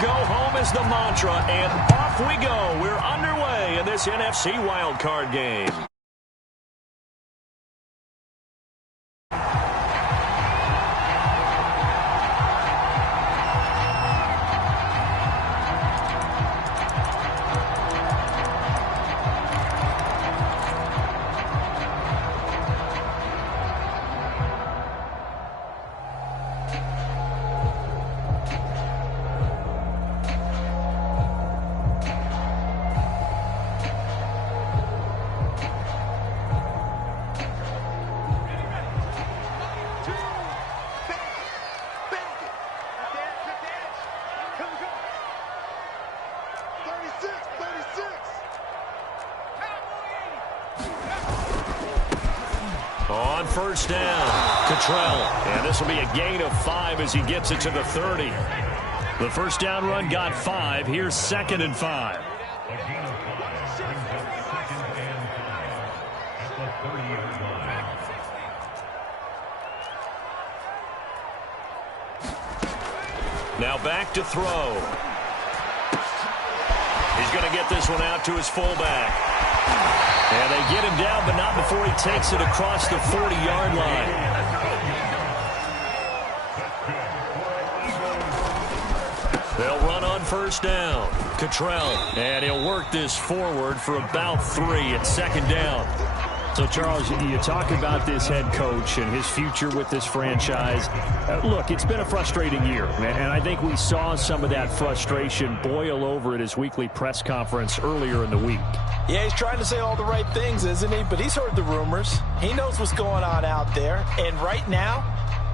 go home is the mantra, and off we go. We're underway in this NFC Wildcard game. On first down, Cottrell. And this will be a gain of 5 as he gets it to the 30. The first down run got 5. Here's 2nd and 5. Now back to throw. He's going to get this one out to his fullback. And they get him down, but not before he takes it across the 40-yard line. They'll run on first down. Cottrell, and he'll work this forward for about 3 at 2nd down. So, Charles, you talk about this head coach and his future with this franchise. Look, it's been a frustrating year, and I think we saw some of that frustration boil over at his weekly press conference earlier in the week. Yeah, he's trying to say all the right things, isn't he? But he's heard the rumors. He knows what's going on out there. And right now,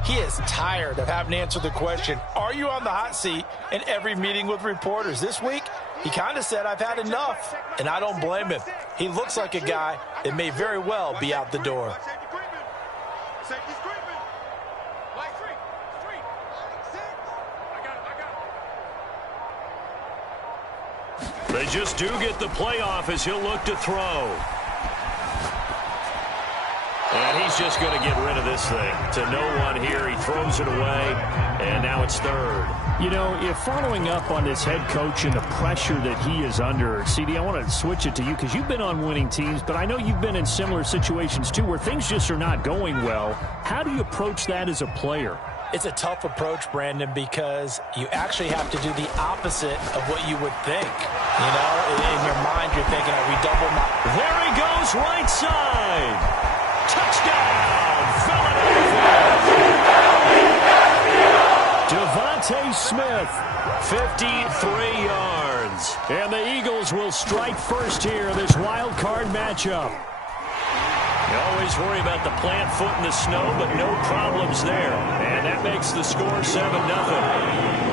he is tired of having to answer the question, are you on the hot seat, in every meeting with reporters. This week, he kind of said, I've had enough, and I don't blame him. He looks like a guy that may very well be out the door. They just do get the playoff as he'll look to throw. And he's just going to get rid of this thing. To no one here, he throws it away, and now it's 3rd. You know, if following up on this head coach and the pressure that he is under, CD, I want to switch it to you because you've been on winning teams, but I know you've been in similar situations too where things just are not going well. How do you approach that as a player? It's a tough approach, Brandon, because you actually have to do the opposite of what you would think. You know, in your mind, you're thinking, are we double? There he goes, right side. Touchdown, Philadelphia. Devontae Smith, 53 yards. And the Eagles will strike first here in this wild card matchup. You always worry about the plant foot in the snow, but no problems there. And that makes the score 7-0.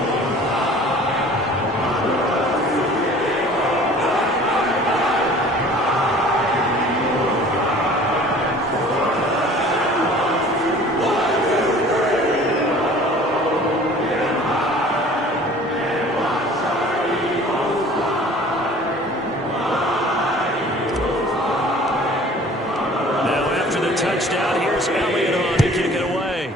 Touchdown. Here's Elliott on to kick it away.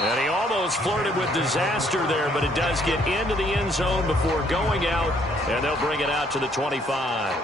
And he almost flirted with disaster there, but it does get into the end zone before going out, and they'll bring it out to the 25.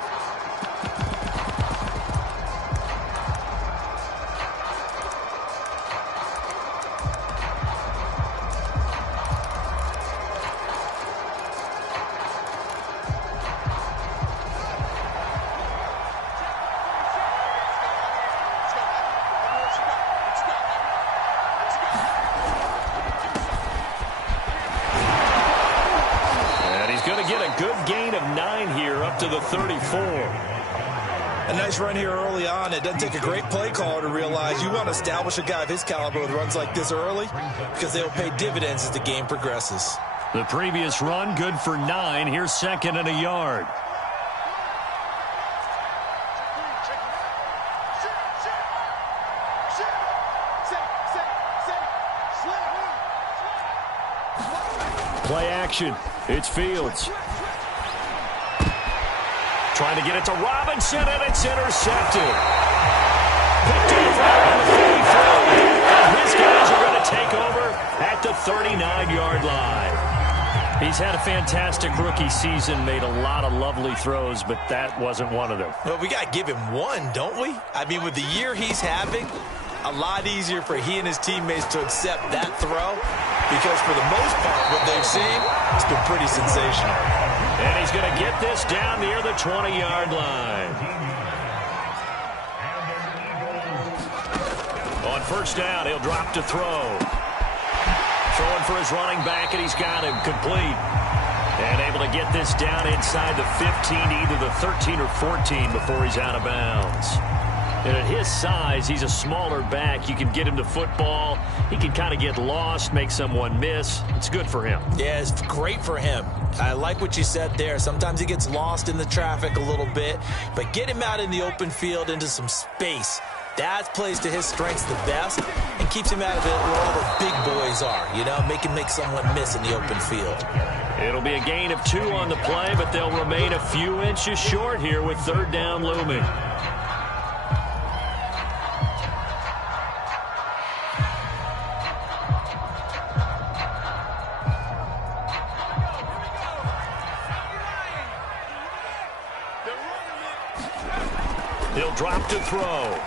Good gain of 9 here up to the 34. A nice run here early on. It doesn't take a great play caller to realize you want to establish a guy of his caliber with runs like this early because they'll pay dividends as the game progresses. The previous run good for 9. Here's 2nd and a yard. Play action. It's Fields. Trying to get it to Robinson, and it's intercepted. Picked off on the 43. And his guys are going to take over at the He's had a fantastic rookie season, made a lot of lovely throws, but that wasn't one of them. Well, we got to give him one, don't we? I mean, with the year he's having, a lot easier for he and his teammates to accept that throw because for the most part, what they've seen, it's been pretty sensational. And he's going to get this down near the 20-yard line. On first down, he'll drop to throw. Throwing for his running back, and he's got him complete. And able to get this down inside the 15, either the 13 or 14 before he's out of bounds. And at his size, he's a smaller back. You can get him to football. He can kind of get lost, make someone miss. It's good for him. Yeah, it's great for him. I like what you said there. Sometimes he gets lost in the traffic a little bit, but get him out in the open field into some space. That plays to his strengths the best and keeps him out of it where all the big boys are, you know, make someone miss in the open field. It'll be a gain of 2 on the play, but they'll remain a few inches short here with third down looming. He'll drop to throw.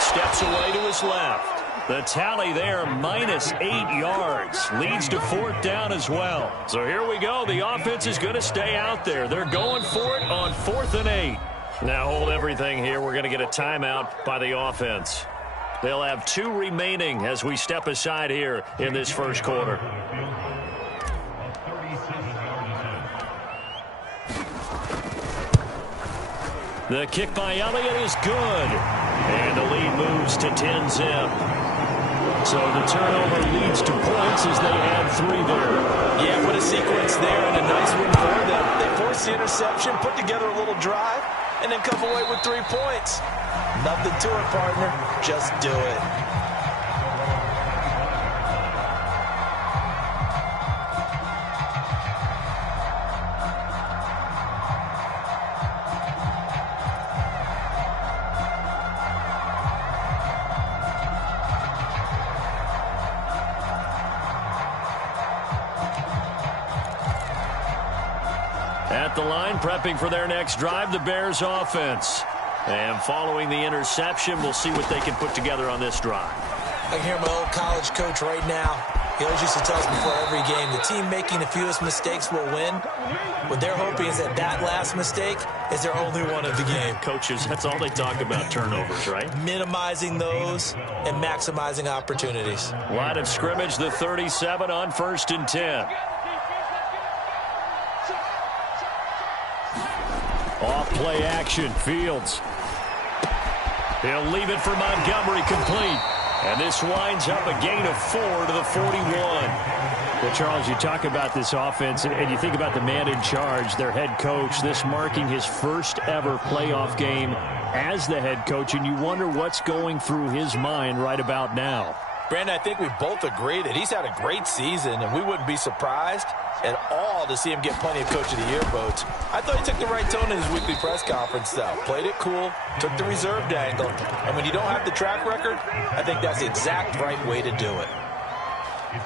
Steps away to his left. The tally there, -8 yards. Leads to fourth down as well. So here we go. The offense is going to stay out there. They're going for it on 4th and 8. Now hold everything here. We're going to get a timeout by the offense. They'll have 2 remaining as we step aside here in this first quarter. The kick by Elliott is good. And the lead moves to 10-zip. So the turnover leads to points as they add 3 there. Yeah, what a sequence there and a nice one for them. They force the interception, put together a little drive, and then come away with 3 points. Nothing to it, partner. Just do it. At the line, prepping for their next drive, the Bears offense. And following the interception, we'll see what they can put together on this drive. I can hear my old college coach right now. He always used to tell us before every game, the team making the fewest mistakes will win. What they're hoping is that last mistake is their only one of the game. Coaches, that's all they talk about, turnovers, right? Minimizing those and maximizing opportunities. Line of scrimmage, the 37 on 1st and 10. Off play action, Fields. He'll leave it for Montgomery, complete. And this winds up a gain of 4 to the 41. Well, Charles, you talk about this offense, and you think about the man in charge, their head coach, this marking his first ever playoff game as the head coach, and you wonder what's going through his mind right about now. Brandon, I think we both agree that he's had a great season, and we wouldn't be surprised at all to see him get plenty of Coach of the Year votes. I thought he took the right tone in his weekly press conference, though. Played it cool, took the reserved angle, and when you don't have the track record, I think that's the exact right way to do it.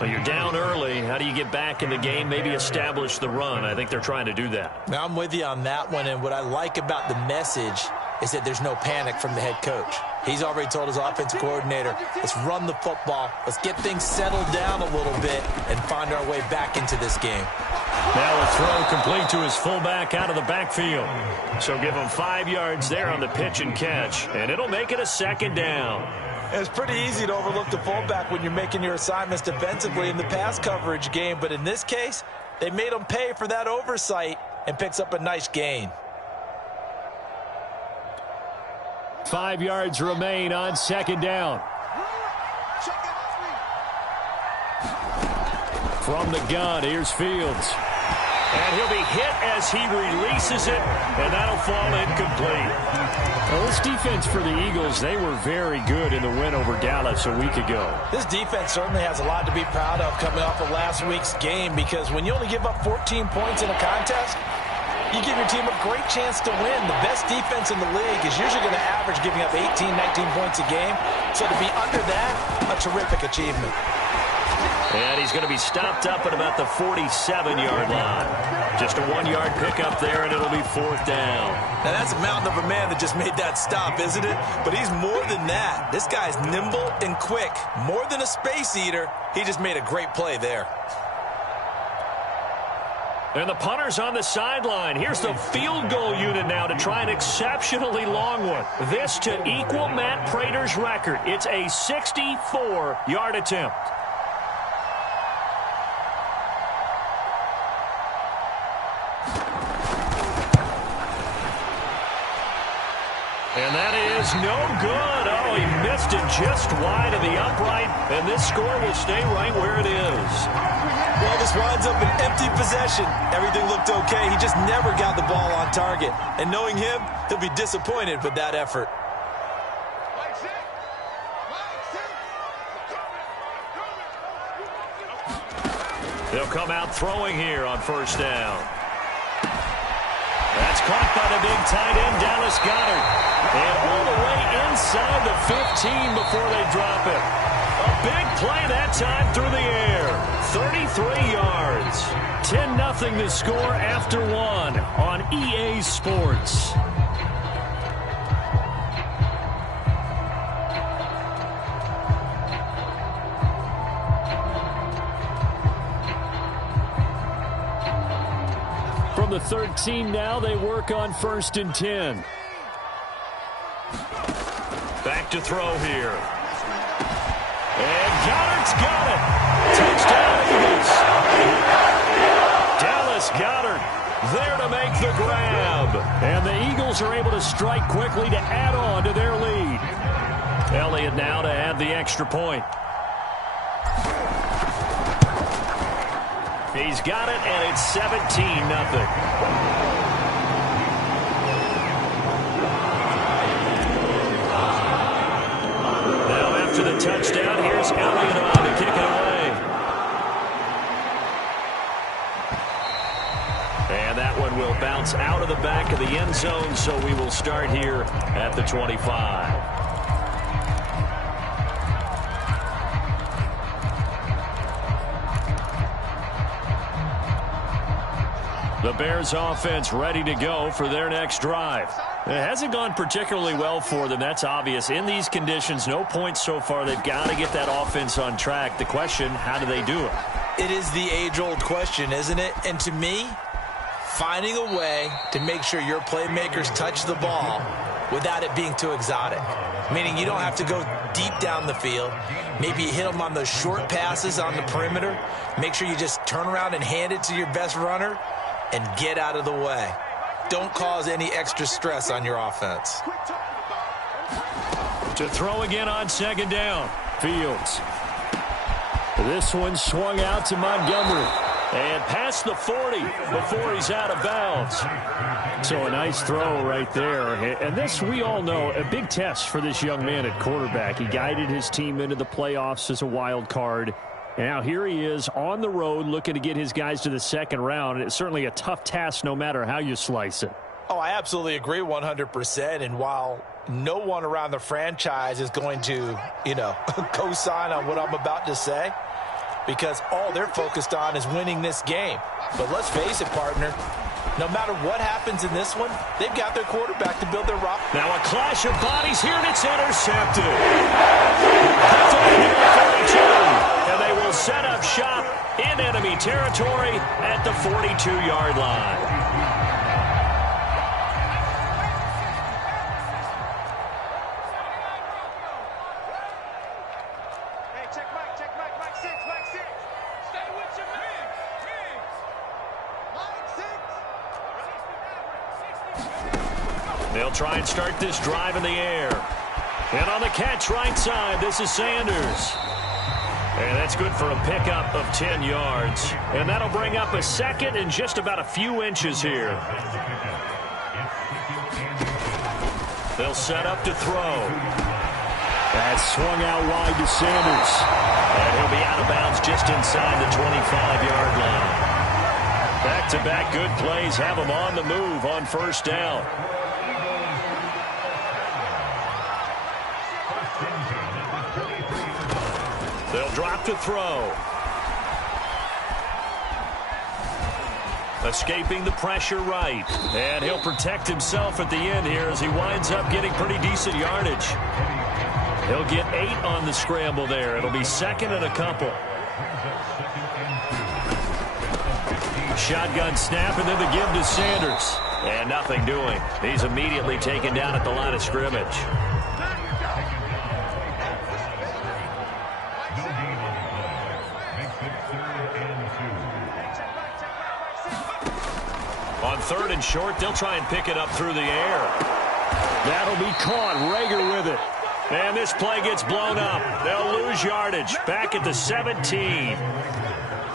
Well, you're down early. How do you get back in the game? Maybe establish the run. I think they're trying to do that. Now, I'm with you on that one, and what I like about the message is that there's no panic from the head coach. He's already told his offensive coordinator, let's run the football, let's get things settled down a little bit and find our way back into this game. Now a throw complete to his fullback out of the backfield. So give him 5 yards there on the pitch and catch, and it'll make it a 2nd down. It's pretty easy to overlook the fullback when you're making your assignments defensively in the pass coverage game, but in this case, they made him pay for that oversight and picks up a nice gain. 5 yards remain on 2nd down. From the gun, here's Fields. And he'll be hit as he releases it, and that'll fall incomplete. Well, this defense for the Eagles, they were very good in the win over Dallas a week ago. This defense certainly has a lot to be proud of coming off of last week's game, because when you only give up 14 points in a contest, you give your team a great chance to win. The best defense in the league is usually going to average giving up 18, 19 points a game. So to be under that, a terrific achievement. And he's going to be stopped up at about the 47-yard line. Just a 1-yard pickup there, and it'll be 4th down. Now, that's a mountain of a man that just made that stop, isn't it? But he's more than that. This guy's nimble and quick. More than a space eater, he just made a great play there. And the punter's on the sideline. Here's the field goal unit now to try an exceptionally long one. This to equal Matt Prater's record. It's a 64-yard attempt. And that is no good. Oh, he missed it just wide of the upright, and this score will stay right where it is. Well, this winds up an empty possession. Everything looked okay. He just never got the ball on target. And knowing him, he'll be disappointed with that effort. They'll come out throwing here on 1st down. That's caught by the big tight end, Dallas Goedert. And all the way inside the 15 before they drop it. A big play that time through the air. 33 yards. 10-0 the score after 1 on EA Sports. From the 13 now, they work on 1st and 10. Back to throw here. And Goddard's got it. Touchdown, Eagles. Dallas Goedert there to make the grab. And the Eagles are able to strike quickly to add on to their lead. Elliott now to add the extra point. He's got it, and it's 17-0. To the touchdown. Here's Elliott on to kick it away. And that one will bounce out of the back of the end zone, so we will start here at the 25. The Bears offense ready to go for their next drive. It hasn't gone particularly well for them. That's obvious. In these conditions, no points so far. They've got to get that offense on track. The question, how do they do it? It is the age-old question, isn't it? And to me, finding a way to make sure your playmakers touch the ball without it being too exotic. Meaning you don't have to go deep down the field. Maybe you hit them on those short passes on the perimeter. Make sure you just turn around and hand it to your best runner and get out of the way. Don't cause any extra stress on your offense. To throw again on 2nd down. Fields. This one swung out to Montgomery. And past the 40 before he's out of bounds. So a nice throw right there. And this, we all know, a big test for this young man at quarterback. He guided his team into the playoffs as a wild card. And now here he is on the road looking to get his guys to the 2nd round. And it's certainly a tough task no matter how you slice it. Oh, I absolutely agree 100%. And while no one around the franchise is going to, co-sign on what I'm about to say, because all they're focused on is winning this game. But let's face it, partner, no matter what happens in this one, they've got their quarterback to build their rock. Now a clash of bodies here, and it's intercepted. That's a 42. And they will set up shop in enemy territory at the 42-yard line. They'll try and start this drive in the air. And on the catch right side, this is Sanders. And that's good for a pickup of 10 yards. And that'll bring up a 2nd and just about a few inches here. They'll set up to throw. That swung out wide to Sanders. And he'll be out of bounds just inside the 25-yard line. Back-to-back good plays have him on the move on 1st down. They'll drop to throw. Escaping the pressure right. And he'll protect himself at the end here as he winds up getting pretty decent yardage. He'll get 8 on the scramble there. It'll be second and a couple. Shotgun snap and then the give to Sanders. And nothing doing. He's immediately taken down at the line of scrimmage. On 3rd and short, they'll try and pick it up through the air. That'll be caught. Rager with it. And this play gets blown up. They'll lose yardage. Back at the 17.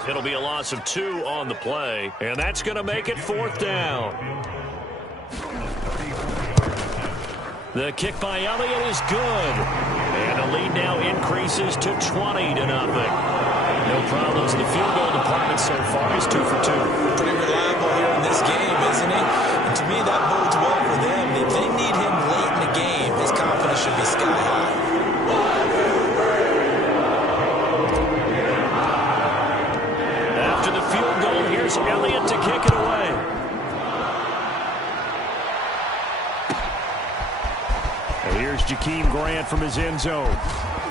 It'll be a loss of 2 on the play. And that's going to make it 4th down. The kick by Elliott is good. And the lead now increases to 20-0. No problems in the field goal department so far. He's 2 for 2. Pretty reliable here in this game, isn't he? And to me, that bodes well for them. If they need him late in the game, his confidence should be sky high. After the field goal, here's Elliott to kick it away. And here's Jakeem Grant from his end zone.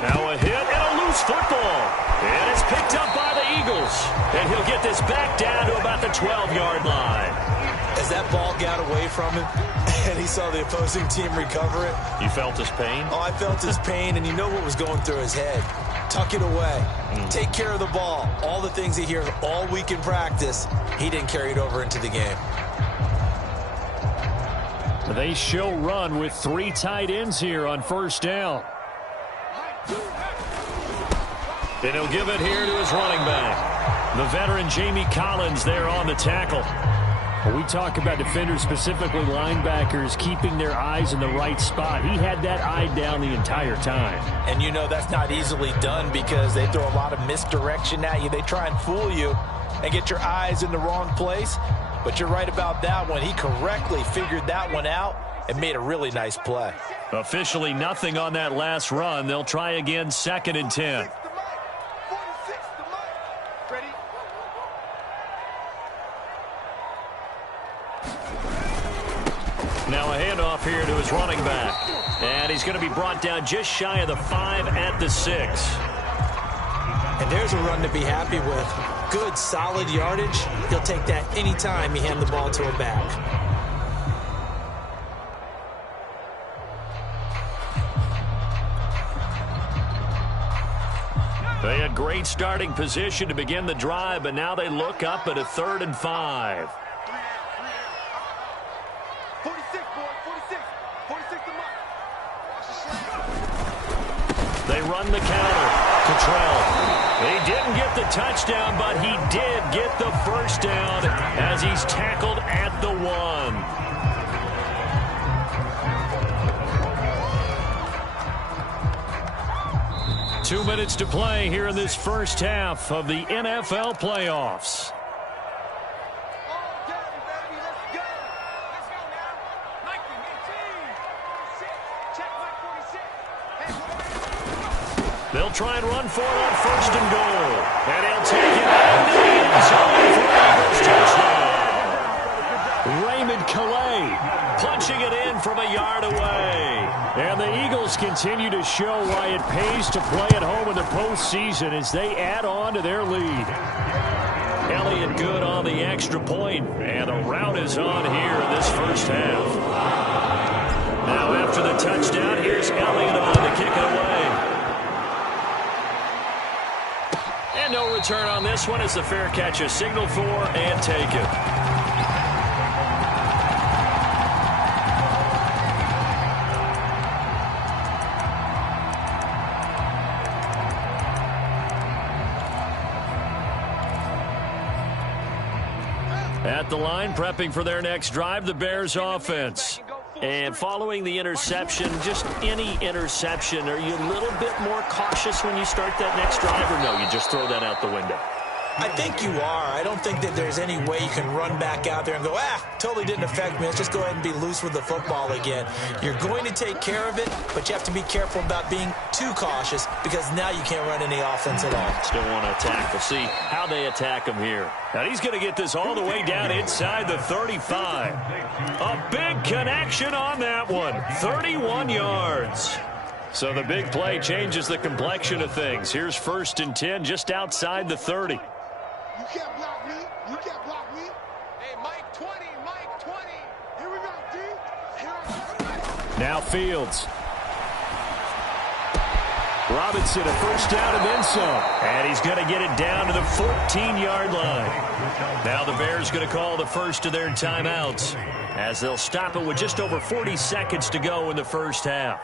Now a hit and a loose football. And it's picked up by the Eagles. And he'll get this back down to about the 12-yard line. As that ball got away from him and he saw the opposing team recover it. You felt his pain? Oh, I felt his pain, and you know what was going through his head. Tuck it away. Take care of the ball. All the things he hears all week in practice, he didn't carry it over into the game. They show run with 3 tight ends here on 1st down. And he'll give it here to his running back. The veteran Jamie Collins there on the tackle. When we talk about defenders, specifically linebackers, keeping their eyes in the right spot, he had that eye down the entire time. And you know that's not easily done because they throw a lot of misdirection at you. They try and fool you and get your eyes in the wrong place. But you're right about that one. He correctly figured that one out and made a really nice play. Officially nothing on that last run. They'll try again 2nd and 10. Now a handoff here to his running back. And he's going to be brought down just shy of the 5 at the 6. And there's a run to be happy with. Good, solid yardage. He'll take that anytime you hand the ball to a back. They had great starting position to begin the drive, but now they look up at a 3rd and 5. 46, boy, 46. 46 to mark. They run the counter. Cottrell. He didn't get the touchdown, but he did get the 1st down as he's tackled at the 1. Two minutes to play here in this first half of the NFL playoffs. They'll try and run for it on 1st and goal. And he'll take it into the end zone for Eagles touchdown. Raymond Calais punching it in from a yard away. And the Eagles continue to show why it pays to play at home in the postseason as they add on to their lead. Elliott good on the extra point, and the route is on here in this first half. Now after the touchdown, here's Elliott on to kick it away. And no return on this one as the fair catch is signaled for and taken. At the line, prepping for their next drive, the Bears offense. And following the interception, just any interception, are you a little bit more cautious when you start that next drive, or no, you just throw that out the window? I think you are. I don't think that there's any way you can run back out there and go, totally didn't affect me. Let's just go ahead and be loose with the football again. You're going to take care of it, but you have to be careful about being too cautious because now you can't run any offense at all. Still want to attack. We'll see how they attack him here. And he's going to get this all the way down inside the 35. A big connection on that one. 31 yards. So the big play changes the complexion of things. Here's 1st and 10 just outside the 30. You can't block me. You can't block me. Hey, Mike 20, Mike 20. Here we go, D. Here I go. Now Fields. Robinson, a first down and then some. And he's going to get it down to the 14-yard line. Now the Bears going to call the first of their timeouts as they'll stop it with just over 40 seconds to go in the first half.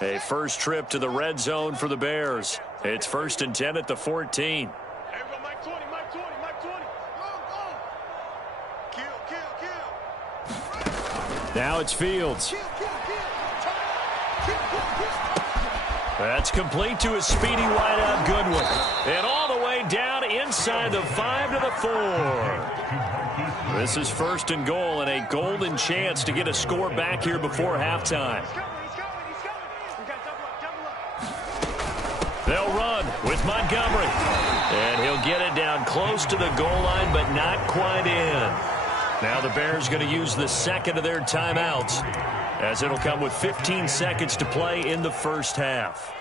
A first trip to the red zone for the Bears. It's 1st and 10 at the 14. Mike 20, Mike 20, Mike 20. Go, go. Kill. Now it's Fields. That's complete to a speedy wideout Goodwin. And all the way down inside the 5 to the 4. This is 1st and goal and a golden chance to get a score back here before halftime. They'll run with Montgomery. And he'll get it down close to the goal line, but not quite in. Now the Bears going to use the second of their timeouts, as it'll come with 15 seconds to play in the first half.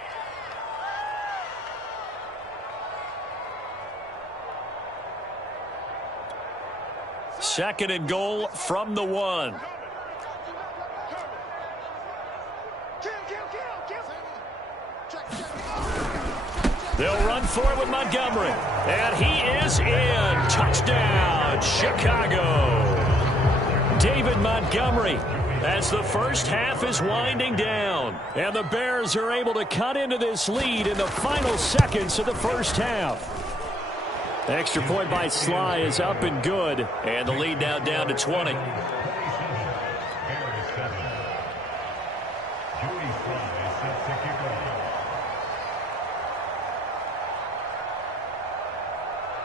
Second and goal from the 1. They'll run for it with Montgomery. And he is in. Touchdown, Chicago. David Montgomery, as the first half is winding down. And the Bears are able to cut into this lead in the final seconds of the first half. Extra point by Sly is up and good. And the lead now down to 20.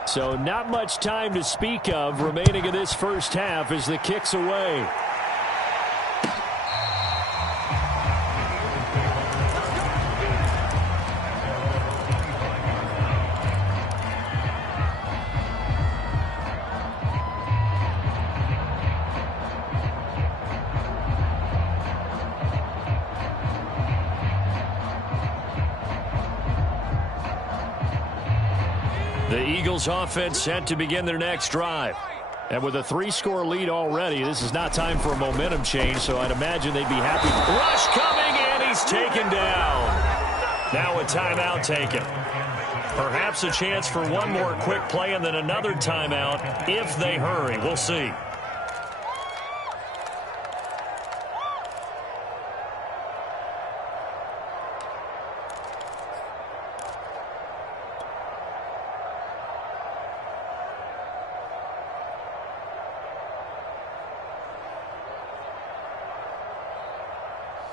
So not much time to speak of remaining in this first half as the kick's away. The Eagles offense set to begin their next drive. And with a 3-score lead already, this is not time for a momentum change, so I'd imagine they'd be happy. Rush coming, and he's taken down. Now a timeout taken. Perhaps a chance for one more quick play and then another timeout if they hurry. We'll see.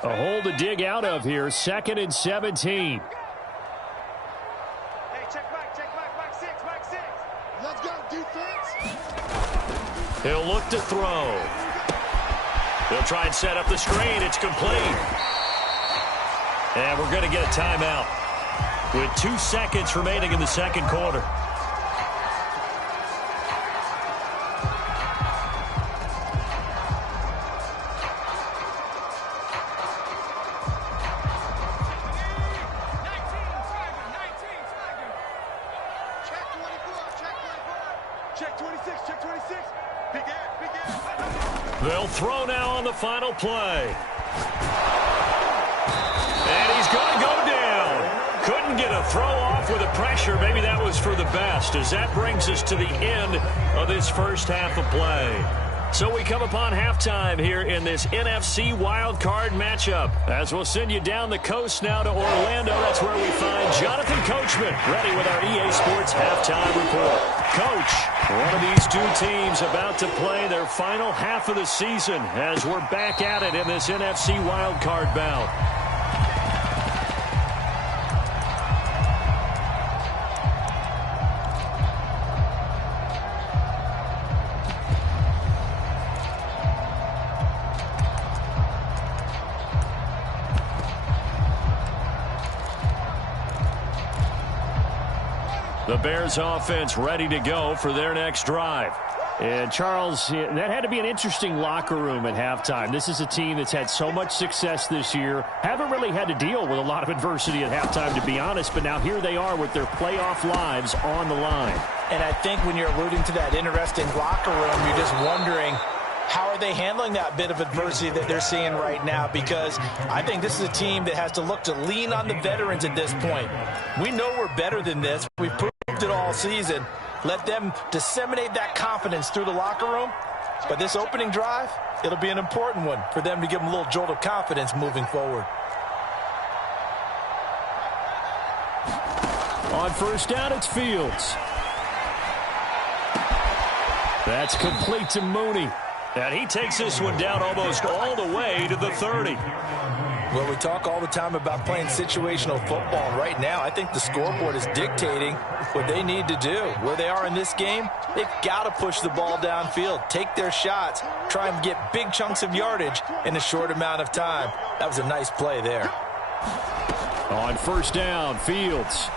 A hole to dig out of here. 2nd and 17. Hey, check back, 6, 6. Let's go, defense. He'll look to throw. He'll try and set up the screen. It's complete. And we're going to get a timeout with 2 seconds remaining in the second quarter. They'll throw now on the final play. And he's going to go down. Couldn't get a throw off with the pressure. Maybe that was for the best, as that brings us to the end of this first half of play. So we come upon halftime here in this NFC Wildcard matchup. As we'll send you down the coast now to Orlando. That's where we find Jonathan Coachman ready with our EA Sports halftime report. Coach, one of these two teams about to play their final half of the season as we're back at it in this NFC Wildcard bout. The Bears offense ready to go for their next drive. And, Charles, that had to be an interesting locker room at halftime. This is a team that's had so much success this year. Haven't really had to deal with a lot of adversity at halftime, to be honest. But now here they are with their playoff lives on the line. And I think when you're alluding to that interesting locker room, you're just wondering, how are they handling that bit of adversity that they're seeing right now? Because I think this is a team that has to look to lean on the veterans at this point. We know we're better than this. We've proved it all season. Let them disseminate that confidence through the locker room. But this opening drive, it'll be an important one for them to give them a little jolt of confidence moving forward. On first down, it's Fields. That's complete to Mooney. And he takes this one down almost all the way to the 30. Well, we talk all the time about playing situational football. And right now, I think the scoreboard is dictating what they need to do. Where they are in this game, they've got to push the ball downfield, take their shots, try and get big chunks of yardage in a short amount of time. That was a nice play there. On first down, Fields.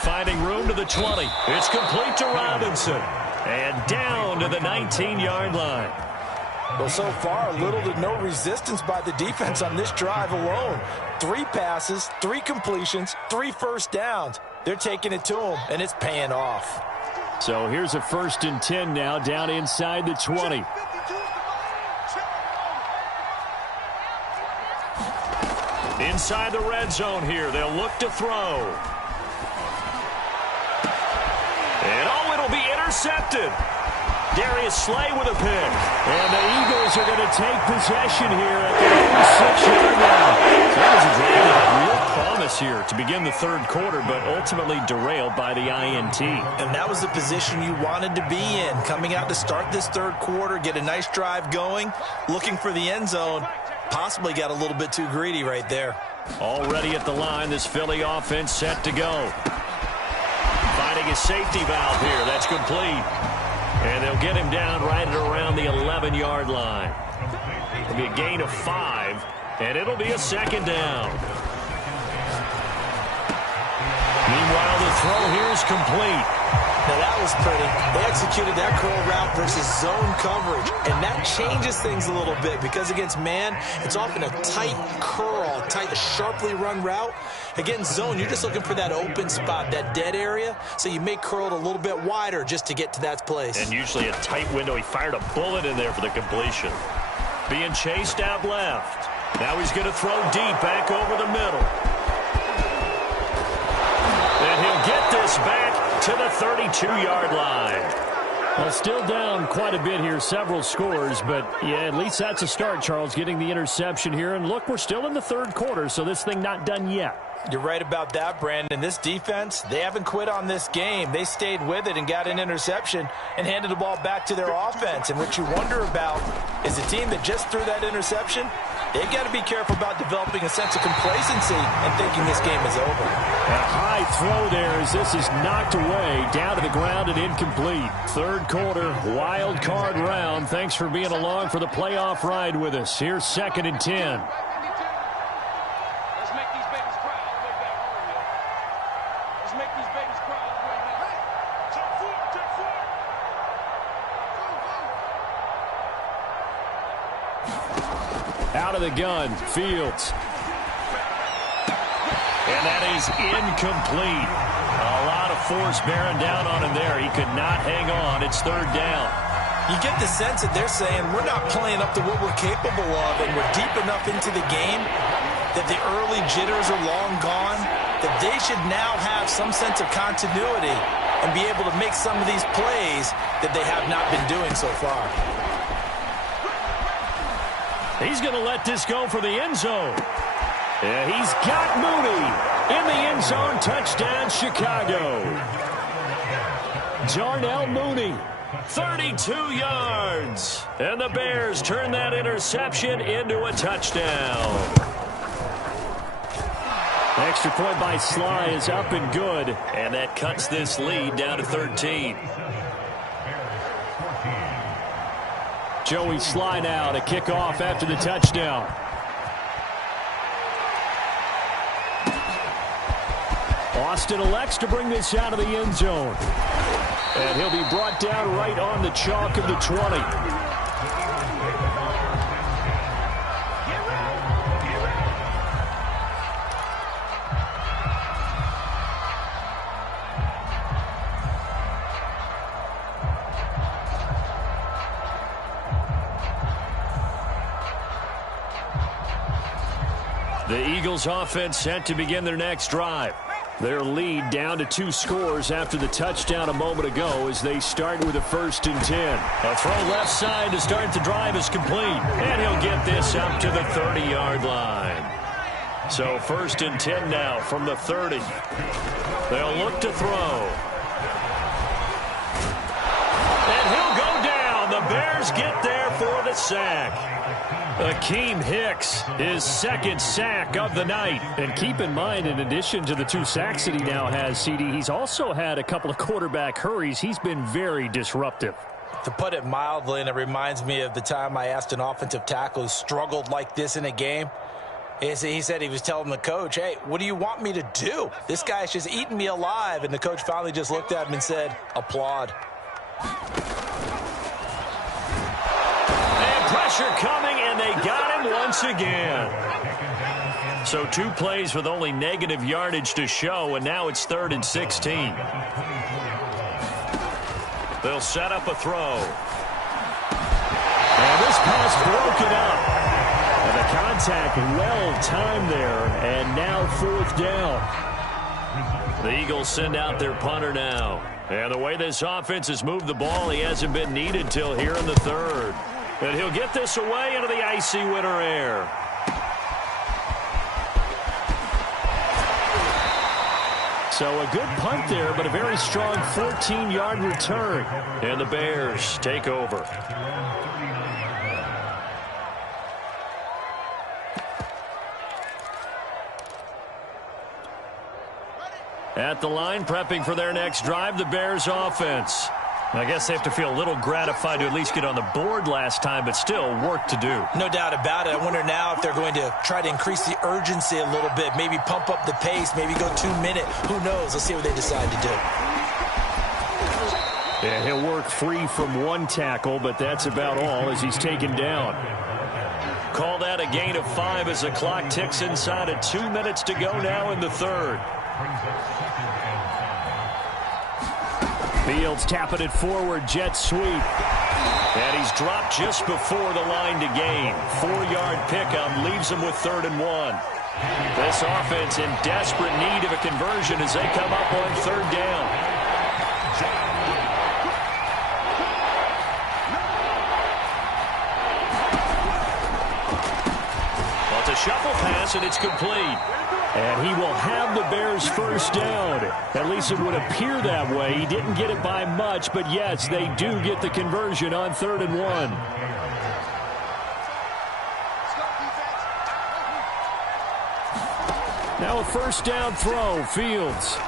Finding room to the 20. It's complete to Robinson. And down to the 19-yard line. Well, so far, little to no resistance by the defense on this drive alone. 3 passes, 3 completions, 3 first downs. They're taking it to them, and it's paying off. So here's a 1st and 10 now, down inside the 20. Inside the red zone here, they'll look to throw. And it'll be intercepted. Darius Slay with a pick. And the Eagles are going to take possession here at the 6-yard line. That was a drive that had real promise here to begin the third quarter, but ultimately derailed by the INT. And that was the position you wanted to be in. Coming out to start this third quarter, get a nice drive going, looking for the end zone. Possibly got a little bit too greedy right there. Already at the line, this Philly offense set to go. Finding a safety valve here. That's complete. And they'll get him down right at around the 11-yard line. It'll be a gain of 5, and it'll be a 2nd down. Meanwhile, the throw here is complete. Now, that was pretty. They executed that curl route versus zone coverage, and that changes things a little bit because against man, it's often a tight curl, tight, sharply run route. Against zone, you're just looking for that open spot, that dead area, so you may curl it a little bit wider just to get to that place. And usually a tight window. He fired a bullet in there for the completion. Being chased out left. Now he's going to throw deep back over the middle. And he'll get this back to the 32-yard line. Well, still down quite a bit here, several scores, but yeah, at least that's a start, Charles, getting the interception here. And look, we're still in the third quarter, so this thing not done yet. You're right about that, Brandon. This defense, they haven't quit on this game. They stayed with it and got an interception and handed the ball back to their offense. And what you wonder about is the team that just threw that interception, they've got to be careful about developing a sense of complacency and thinking this game is over. A high throw there as this is knocked away, down to the ground and incomplete. Third quarter, wild card round. Thanks for being along for the playoff ride with us. Here's 2nd and 10. Out of the gun, Fields. And that is incomplete. A lot of force bearing down on him there. He could not hang on. It's 3rd down. You get the sense that they're saying we're not playing up to what we're capable of, and we're deep enough into the game that the early jitters are long gone, that they should now have some sense of continuity and be able to make some of these plays that they have not been doing so far. He's going to let this go for the end zone. Yeah, he's got Mooney in the end zone. Touchdown, Chicago. Darnell Mooney, 32 yards. And the Bears turn that interception into a touchdown. Extra point by Sly is up and good. And that cuts this lead down to 13. Joey Sly now to kick off after the touchdown. Austin elects to bring this out of the end zone. And he'll be brought down right on the chalk of the 20. The Eagles offense set to begin their next drive. Their lead down to 2 scores after the touchdown a moment ago as they start with a 1st and 10. A throw left side to start the drive is complete. And he'll get this up to the 30-yard line. So 1st and 10 now from the 30. They'll look to throw. And he'll go down. The Bears get there for the sack. Akeem Hicks, his 2nd sack of the night. And keep in mind, in addition to the 2 sacks that he now has, CD, he's also had a couple of quarterback hurries. He's been very disruptive. To put it mildly, and it reminds me of the time I asked an offensive tackle who struggled like this in a game. He said he was telling the coach, hey, what do you want me to do? This guy's just eating me alive. And the coach finally just looked at him and said, applaud. Pressure coming, and they got him once again. So 2 plays with only negative yardage to show, and now it's 3rd and 16. They'll set up a throw. And this pass broken up. And the contact well-timed there, and now 4th down. The Eagles send out their punter now. And the way this offense has moved the ball, he hasn't been needed till here in the 3rd. And he'll get this away into the icy winter air. So a good punt there, but a very strong 14-yard return. And the Bears take over. At the line, prepping for their next drive, the Bears offense. I guess they have to feel a little gratified to at least get on the board last time, but still work to do. No doubt about it. I wonder now if they're going to try to increase the urgency a little bit, maybe pump up the pace, maybe go 2-minute. Who knows? Let's see what they decide to do. Yeah, he'll work free from 1 tackle, but that's about all as he's taken down. Call that a gain of 5 as the clock ticks inside of 2 minutes to go now in the 3rd. Fields tapping it forward, jet sweep. And he's dropped just before the line to gain. 4-yard pickup leaves him with 3rd and 1. This offense in desperate need of a conversion as they come up on 3rd down. Well, it's a shuffle pass, and it's complete. And he will have the Bears' 1st down. At least it would appear that way. He didn't get it by much, but yes, they do get the conversion on 3rd and 1. Now a 1st down throw, Fields.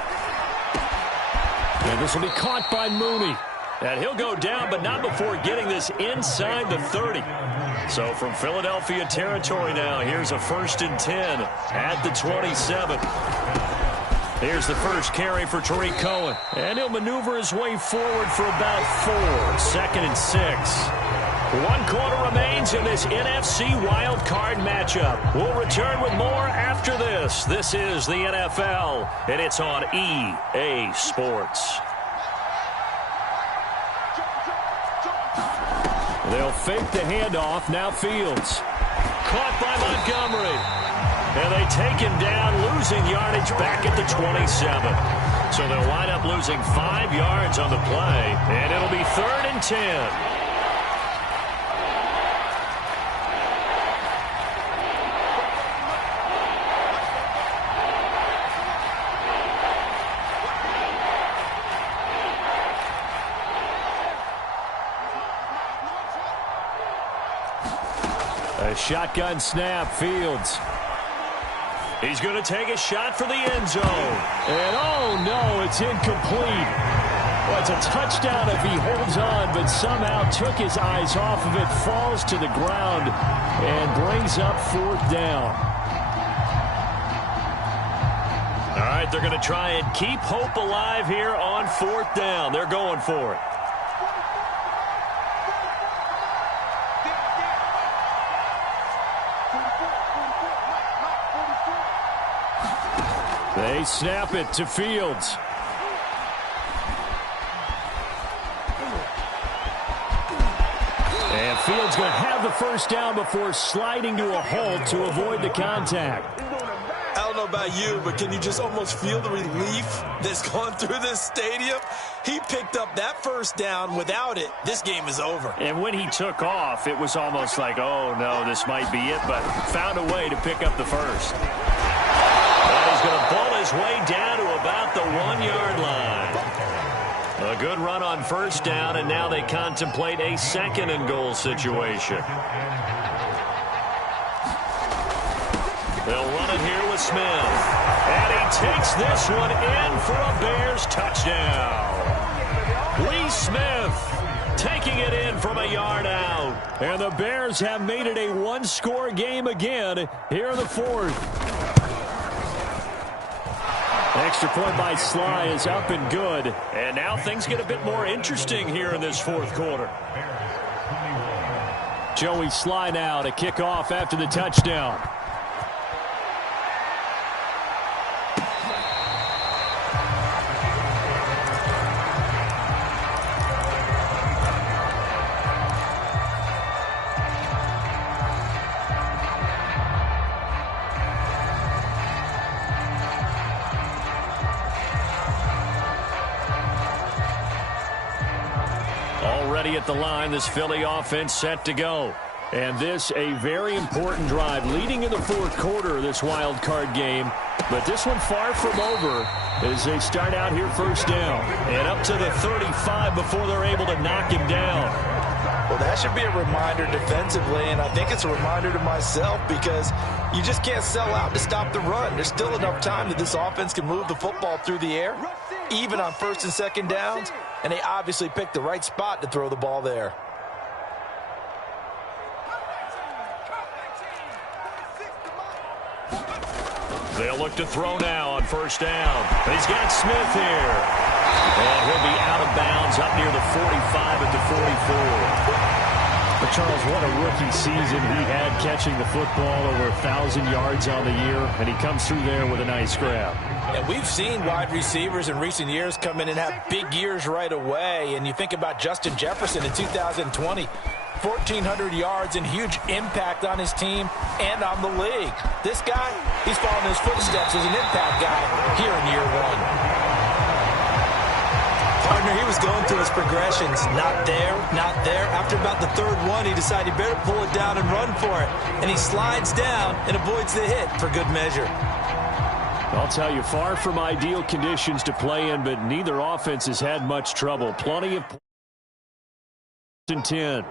And this will be caught by Mooney. And he'll go down, but not before getting this inside the 30. So from Philadelphia territory now, here's a 1st and 10 at the 27. Here's the first carry for Tariq Cohen. And he'll maneuver his way forward for about 4. 2nd and 6. 1 quarter remains in this NFC Wildcard matchup. We'll return with more after this. This is the NFL, and it's on EA Sports. They'll fake the handoff. Now Fields. Caught by Montgomery. And they take him down, losing yardage back at the 27. So they'll wind up losing 5 yards on the play, and it'll be 3rd and 10. A shotgun snap, Fields. He's going to take a shot for the end zone. And oh no, it's incomplete. Well, it's a touchdown if he holds on, but somehow took his eyes off of it, falls to the ground, and brings up 4th down. All right, they're going to try and keep hope alive here on 4th down. They're going for it. They snap it to Fields. And Fields going to have the 1st down before sliding to a halt to avoid the contact. I don't know about you, but can you just almost feel the relief that's gone through this stadium? He picked up that 1st down. Without it, this game is over. And when he took off, it was almost like, oh, no, this might be it, but found a way to pick up the 1st. And he's going to ball his way down to about the 1-yard line. A good run on 1st down, and now they contemplate a 2nd and goal situation. They'll run it here with Smith. And he takes this one in for a Bears touchdown. Lee Smith taking it in from a yard out. And the Bears have made it a 1-score game again here in the 4th. Extra point by Sly is up and good. And now things get a bit more interesting here in this 4th quarter. Joey Sly now to kick off after the touchdown. Already at the line, this Philly offense set to go. And this a very important drive leading in the 4th quarter of this wild card game. But this one far from over as they start out here 1st down. And up to the 35 before they're able to knock him down. Well, that should be a reminder defensively, and I think it's a reminder to myself because you just can't sell out to stop the run. There's still enough time that this offense can move the football through the air, even on 1st and 2nd downs, and they obviously picked the right spot to throw the ball there. They'll look to throw now on 1st down. He's got Smith here. And he'll be out of bounds up near the 45 at the 44. But Charles, what a rookie season he had catching the football, over 1,000 yards on the year, and he comes through there with a nice grab. And we've seen wide receivers in recent years come in and have big years right away. And you think about Justin Jefferson in 2020. 1,400 yards and huge impact on his team and on the league. This guy, he's following his footsteps as an impact guy here in year 1. Partner, he was going through his progressions. Not there, not there. After about the 3rd one, he decided he better pull it down and run for it. And he slides down and avoids the hit for good measure. I'll tell you, far from ideal conditions to play in, but neither offense has had much trouble. Plenty of points in 10.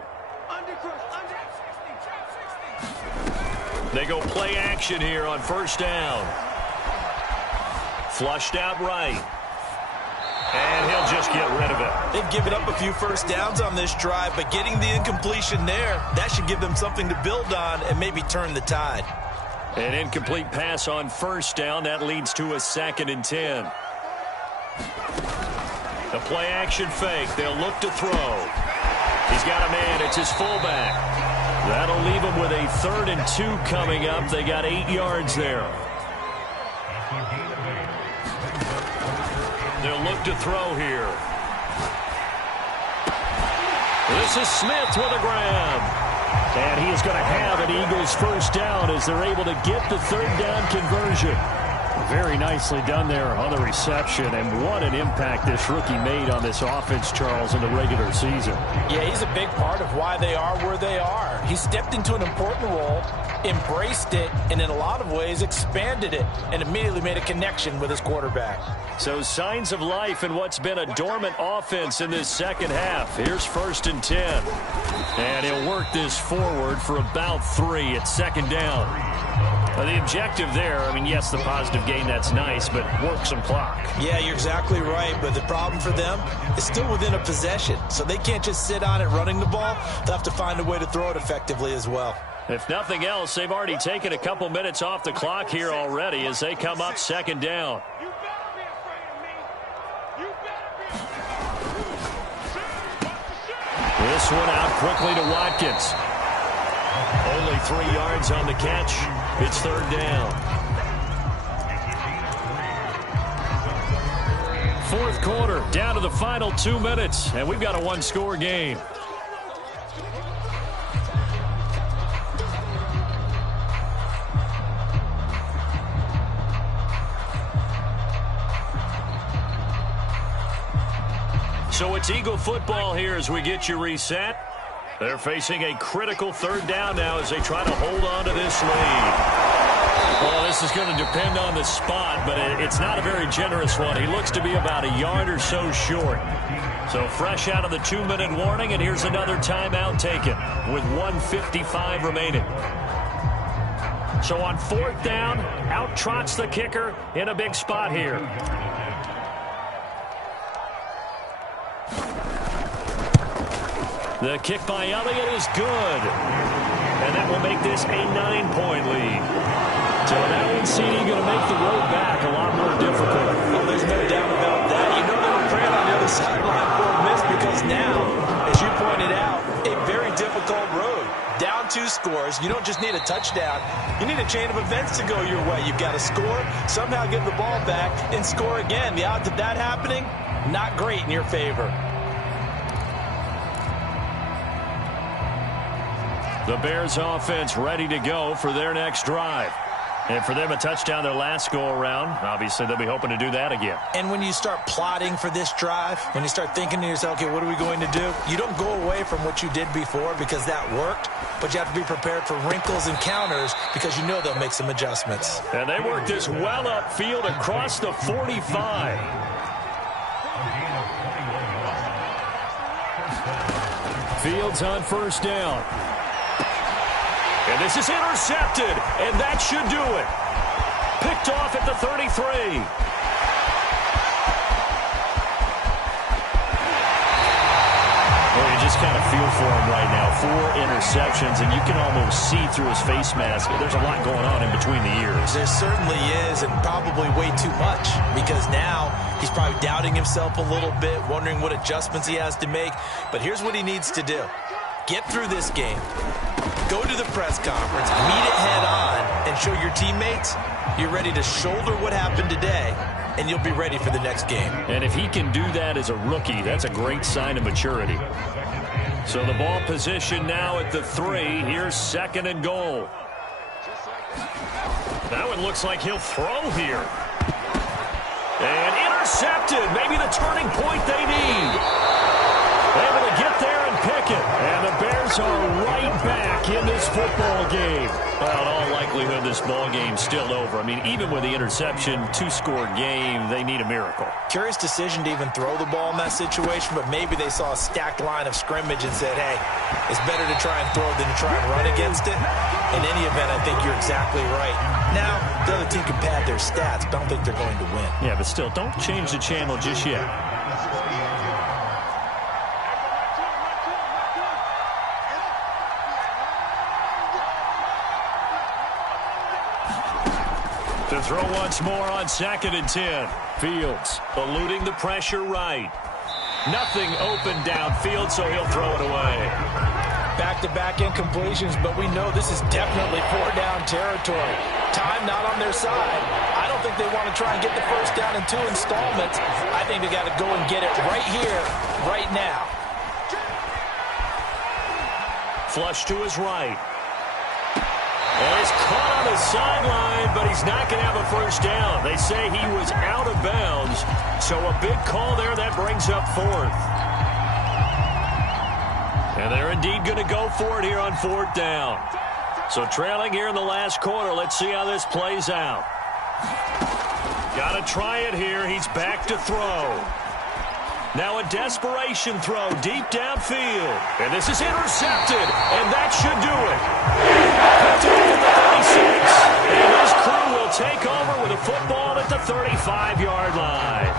They go play action here on 1st down. Flushed out right. And he'll just get rid of it. They've given up a few 1st downs on this drive, but getting the incompletion there, that should give them something to build on and maybe turn the tide. An incomplete pass on 1st down. That leads to a 2nd and 10. The play action fake. They'll look to throw. He's got a man. It's his fullback. That'll leave him with a 3rd and 2 coming up. They got 8 yards there. They'll look to throw here. This is Smith with a grab. And he is going to have an Eagles 1st down as they're able to get the 3rd down conversion. Very nicely done there on the reception, and what an impact this rookie made on this offense, Charles, in the regular season. Yeah, he's a big part of why they are where they are. He stepped into an important role, embraced it, and in a lot of ways expanded it, and immediately made a connection with his quarterback. So signs of life in what's been a dormant offense in this second half. Here's 1st and 10. And he'll work this forward for about 3 at 2nd down. The objective there, I mean, yes, the positive gain, that's nice, but work some clock. Yeah, you're exactly right, but the problem for them is still within a possession, so they can't just sit on it running the ball. They'll have to find a way to throw it effectively as well. If nothing else, they've already taken a couple minutes off the clock here already as they come up 2nd down. This one out quickly to Watkins. Only 3 yards on the catch. It's 3rd down. 4th quarter, down to the final 2 minutes, and we've got a 1-score game. So it's Eagle football here as we get you reset. They're facing a critical 3rd down now as they try to hold on to this lead. Well, this is going to depend on the spot, but it's not a very generous one. He looks to be about a yard or so short. So fresh out of the 2-minute warning, and here's another timeout taken with 1:55 remaining. So on 4th down, out trots the kicker in a big spot here. The kick by Elliott is good. And that will make this a 9-point lead. So that one, CD, going to make the road back a lot more difficult. Well, there's no doubt about that. You know they were praying on the other sideline for a miss because now, as you pointed out, a very difficult road. Down 2 scores. You don't just need a touchdown. You need a chain of events to go your way. You've got to score, somehow get the ball back, and score again. The odds of that happening, not great in your favor. The Bears offense ready to go for their next drive. And for them, a touchdown their last go-around. Obviously, they'll be hoping to do that again. And when you start plotting for this drive, when you start thinking to yourself, okay, what are we going to do? You don't go away from what you did before because that worked, but you have to be prepared for wrinkles and counters because you know they'll make some adjustments. And they work this well upfield across the 45. Fields on 1st down. And this is intercepted, and that should do it. Picked off at the 33. Well, you just kind of feel for him right now. 4 interceptions, and you can almost see through his face mask. There's a lot going on in between the ears. There certainly is, and probably way too much, because now he's probably doubting himself a little bit, wondering what adjustments he has to make. But here's what he needs to do. Get through this game. Go to the press conference, meet it head on, and show your teammates you're ready to shoulder what happened today, and you'll be ready for the next game. And if he can do that as a rookie, that's a great sign of maturity. So the ball position now at the 3. Here's 2nd and goal. That one looks like he'll throw here. And intercepted. Maybe the turning point they need. Able to get there and pick it. And the Bears are right back in this football game. Well, in all likelihood, this ball game's still over. I mean, even with the interception, 2-score game, they need a miracle. Curious decision to even throw the ball in that situation, but maybe they saw a stacked line of scrimmage and said, hey, it's better to try and throw than to try and run against it. In any event, I think you're exactly right. Now, the other team can pad their stats, but I don't think they're going to win. Yeah, but still, don't change the channel just yet. To throw once more on 2nd and 10. Fields eluding the pressure right. Nothing open downfield, so he'll throw it away. Back-to-back incompletions, but we know this is definitely 4-down territory. Time not on their side. I don't think they want to try and get the first down in 2 installments. I think they got to go and get it right here, right now. Flush to his right. And he's caught on the sideline, but he's not going to have a first down. They say he was out of bounds, so a big call there that brings up fourth. And they're indeed going to go for it here on fourth down. So trailing here in the last quarter. Let's see how this plays out. Got to try it here. He's back to throw. Now a desperation throw deep downfield. And this is intercepted. And that should do it. Picked off at the 36. And his crew will take over with a football at the 35-yard line.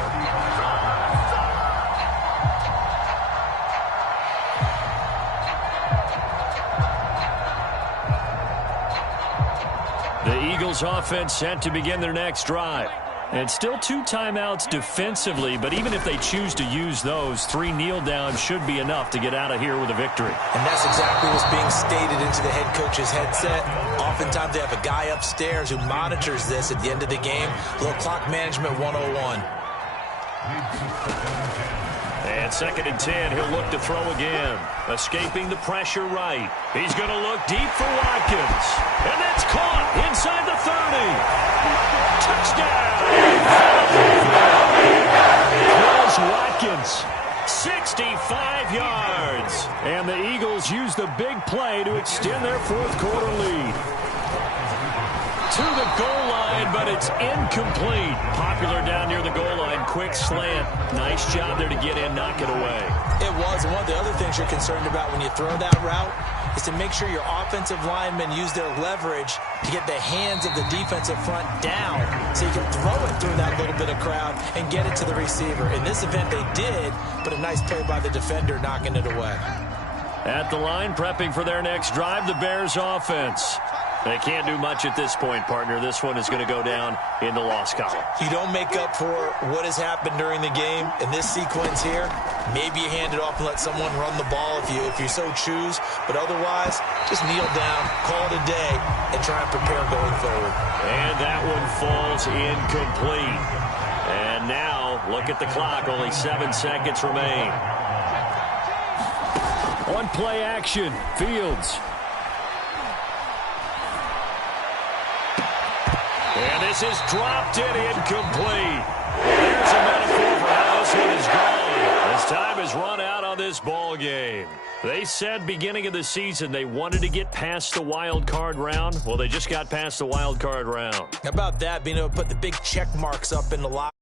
The Eagles offense set to begin their next drive. And still 2 timeouts defensively, but even if they choose to use those, 3 kneel downs should be enough to get out of here with a victory. And that's exactly what's being stated into the head coach's headset. Oftentimes they have a guy upstairs who monitors this at the end of the game. A little clock management 101. And 2nd and 10, he'll look to throw again. Escaping the pressure right. He's going to look deep for Watkins. And that's caught inside the 30. Touchdown! Chris Watkins, 65 yards. And the Eagles use the big play to extend their fourth quarter lead. To the goal line, but it's incomplete. Popular down near the goal line. Quick slant. Nice job there to get in, knock it away. It was. And one of the other things you're concerned about when you throw that route is to make sure your offensive linemen use their leverage to get the hands of the defensive front down so you can throw it through that little bit of crowd and get it to the receiver. In this event, they did, but a nice play by the defender knocking it away. At the line, prepping for their next drive, the Bears offense. They can't do much at this point, partner. This one is going to go down in the loss column. You don't make up for what has happened during the game. In this sequence here, maybe you hand it off and let someone run the ball if you so choose. But otherwise, just kneel down, call it a day, and try and prepare going forward. And that one falls incomplete. And now, look at the clock. Only 7 seconds remain. On play action, Fields. And this is dropped in incomplete. There's a metaphor for how this one is gone. As time has run out on this ball game. They said beginning of the season they wanted to get past the wild card round. Well, they just got past the wild card round. How about that, being able to put the big check marks up in the locker?